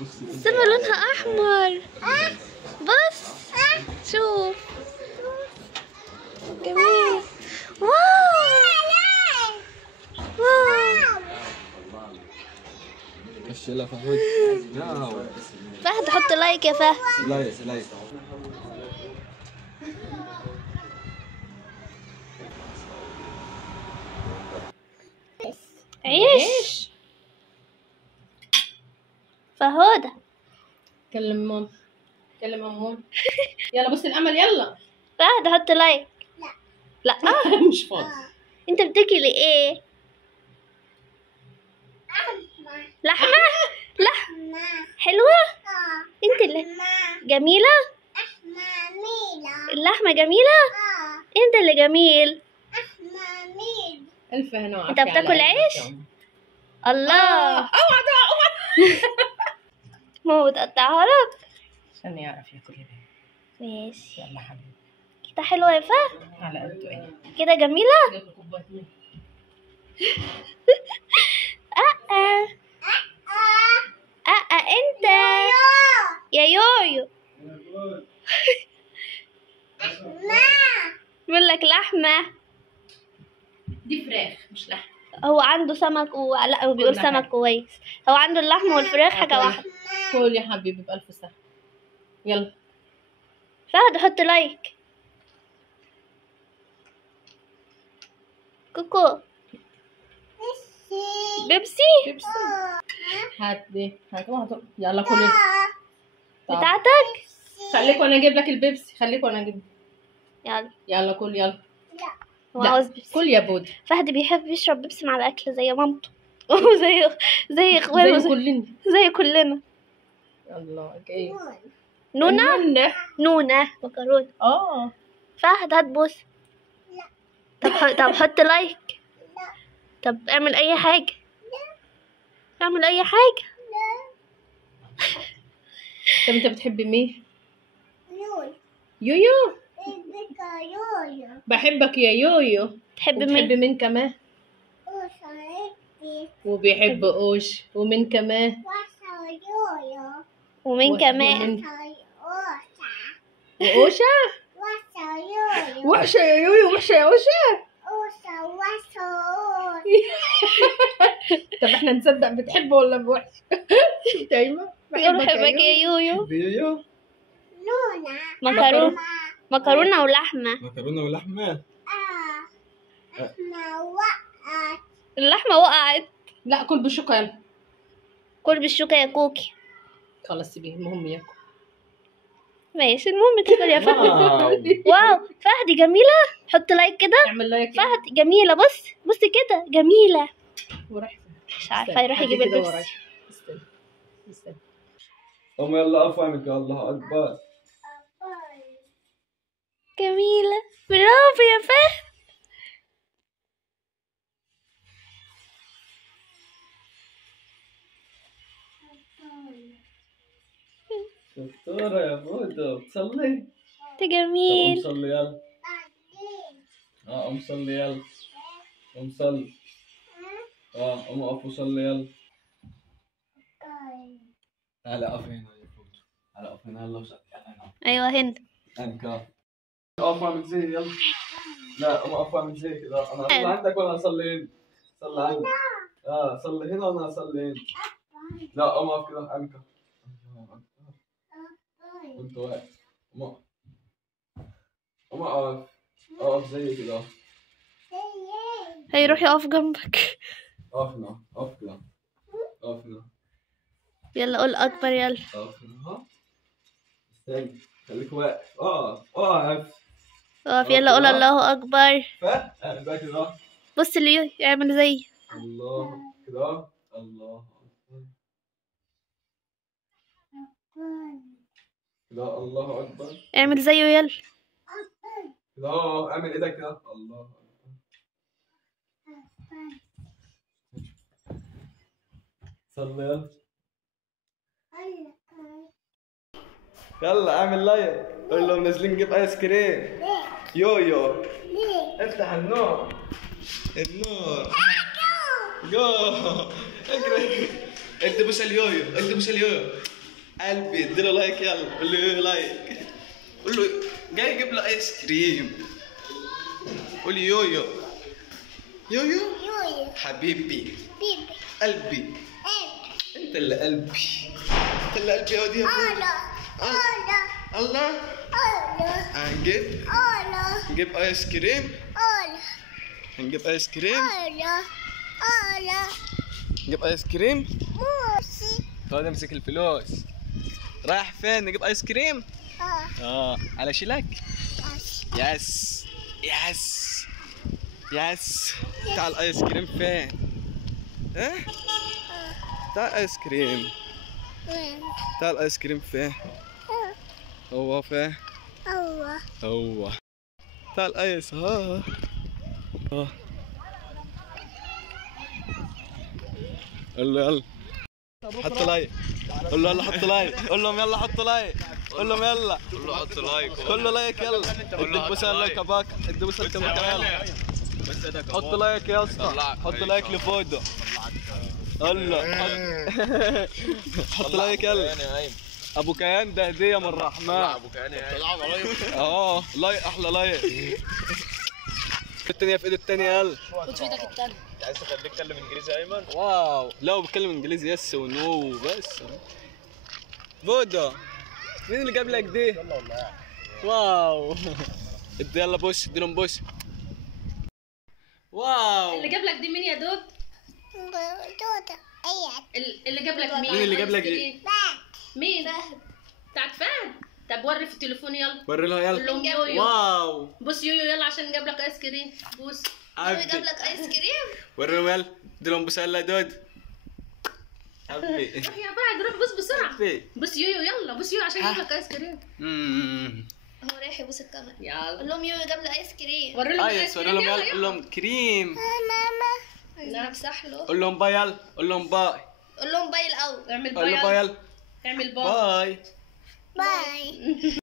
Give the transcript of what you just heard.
السما لونها احمر. بص شوف جميل. واو كشلها فهد. فهد حط لايك يا فهد. لايك. عيش فهودة. كلم ماما. كلم ماما. يلا بص الامل يلا. فهد حط لايك. لا مش فاضي. انت بتاكلي ايه؟ لحمة. لحمة حلوة. انت اللي جميلة. اللحمة جميلة. انت اللي جميل. الف هنا وعافية. انت بتاكل عيش؟ الله. اوعى. ماما بتقطعها لك عشان يعرف ياكل ايه. ماشي. يلا حبيبي. كده حلوة يا فهد. على قده ايه. كده جميلة. جاب له كوبايه ميه. انت يا يويو. بيقول لك لحمة. دي فراخ مش لحم. هو عنده سمك لا هو بيقول سمك كويس. هو عنده اللحمة والفراخ حاجة واحدة. كل يا حبيبي بألف سنة. يلا فهد حط لايك. كوكو. بيبسي. هات دي. هات. يلا كل بتاعتك. خليك وانا اجيب لك البيبسي. خليك وانا اجيب. يلا كل يلا. هو عاوز بيبسي. كل يا بود. فهد بيحب يشرب بيبسي مع الاكل زي مامته. زي اخوانه زي كلنا. الله جاي. نونة مكرونة. فهد هات بوس. طب حط لايك. طب اعمل اي حاجة. اعمل اي حاجة. طب انت بتحبي مين؟ يويو. بحبك يا يويو. تحب مين كمان؟ وبيحب اوش. ومين كمان؟ وأوشا. وحشة يا يويو. وحشة يا أوشا. طب احنا نصدق بتحبه ولا بوحش؟ دايما بحبك يا يويو. مكرونة ولحمة. اللحمة وقعت. لا كل بالشوكة يلا. كل بالشوكة يا كوكي. خلاص سيبيه المهم ياكل. ماشي المهم تاكل يا فهد. واو فهد جميلة. حط لايك كده. اعمل لايك. فهد جميلة. بص كده جميلة. وراح مش عارفة يروح يجيب البيبسي. استنى. يلا اقف واعمل كده. الله اكبر. جميلة. برافو يا فهد. دكتورة يا بودو بتصلي؟ انت جميل. قوم صلي يلا. قوم صلي يلا. قوم صلي. قوم اقف وصلي يلا. هلا اقف هنا يا بودو. هلا اقف هنا يلا وصلي. ايوه هند. انك اقف واعمل زي يلا. لا قوم اقف واعمل زي كده. انا اصلي عندك ولا اصلي هنا؟ صلي عندك. صلي هنا وانا اصلي هنا. لا قوم اقف كده عنك. وانت واقف. قوم اقف زي كده. هيروح يقف جنبك. اقف كده. يلا قول اكبر. يلا اقف هنا. استنى خليك واقف. اقف. يلا قول الله اكبر. اعمل بقى كده. بص اللي يعمل زي الله كده. الله اكبر. كده الله اكبر. اعمل زيه يلا. كده اعمل ايدك كده. الله اكبر. صلي يلا. يلا اعمل لايك. قول لهم نازلين نجيب ايس كريم. يويو افتح النور. جو اجري. ادي بوس اليويو، ادي بوس اليويو. قلبي اديله لايك يلا، قول له يويو لايك. قول له جاي يجيب له ايس كريم. قول يويو. يويو حبيبي قلبي. انت اللي قلبي، انت اللي قلبي يا ودي يا الله. هنجيب ايس كريم. هنجيب ايس كريم. نجيب ايس كريم. خد امسك الفلوس. رايح فين نجيب ايس كريم؟ على شيلك. يس يس يس. تعال ايس كريم فين؟ ها؟ تعال ايس كريم. تعال ايس كريم فين؟ هو فين؟ هو تعال ايس. ها قول له يلا حط لايك. قول له يلا حط لايك. قول لهم يلا حطوا لايك. قول لهم يلا. قول له حط لايك. قول له لايك يلا. ادي بوسه لايك اباك. ادي بوسه الكاميرا يلا. حط لايك يا اسطى. حط لايك لفودو. قول له حط لايك يلا. ابو كيان ده هديه من الرحمن. ابو كيان لايك احلى لايك. الثانيه في ايد الثانيه يلا. خد في ايدك الثانيه. عايز تخليك تتكلم انجليزي يا ايمن؟ واو لا هو بيتكلم انجليزي يس ونو بس. بودو مين اللي جاب لك دي؟ واو ادي يلا بوش. ادي لهم بوش. واو اللي جاب لك دي مين يا دود؟ اللي جاب لك مين؟ مين اللي جاب لك دي؟ مين؟ بتاعت فهد. طب وري في التليفون يلا. وري له قول لهم يلا. يويو. واو بص يويو يلا عشان جاب لك ايس كريم. بص جاب لك ايس كريم. وريهم يلا. ادي لهم بوس يلا يا دود. حبي روح يا بعد روح. بص بسرعه. حبي. بص يويو يلا. بص يويو عشان جاب لك ايس كريم. هو رايح يبوس الكاميرا. يلا قول لهم يويو جاب لي ايس كريم. وري لهم ايس وري لهم يلا. قول لهم كريم. عايزين امسح له. قول لهم باي يلا. قول لهم باي. قول لهم باي الاول. اعمل قول له باي باي. يلا. اعمل باي. باي. باي.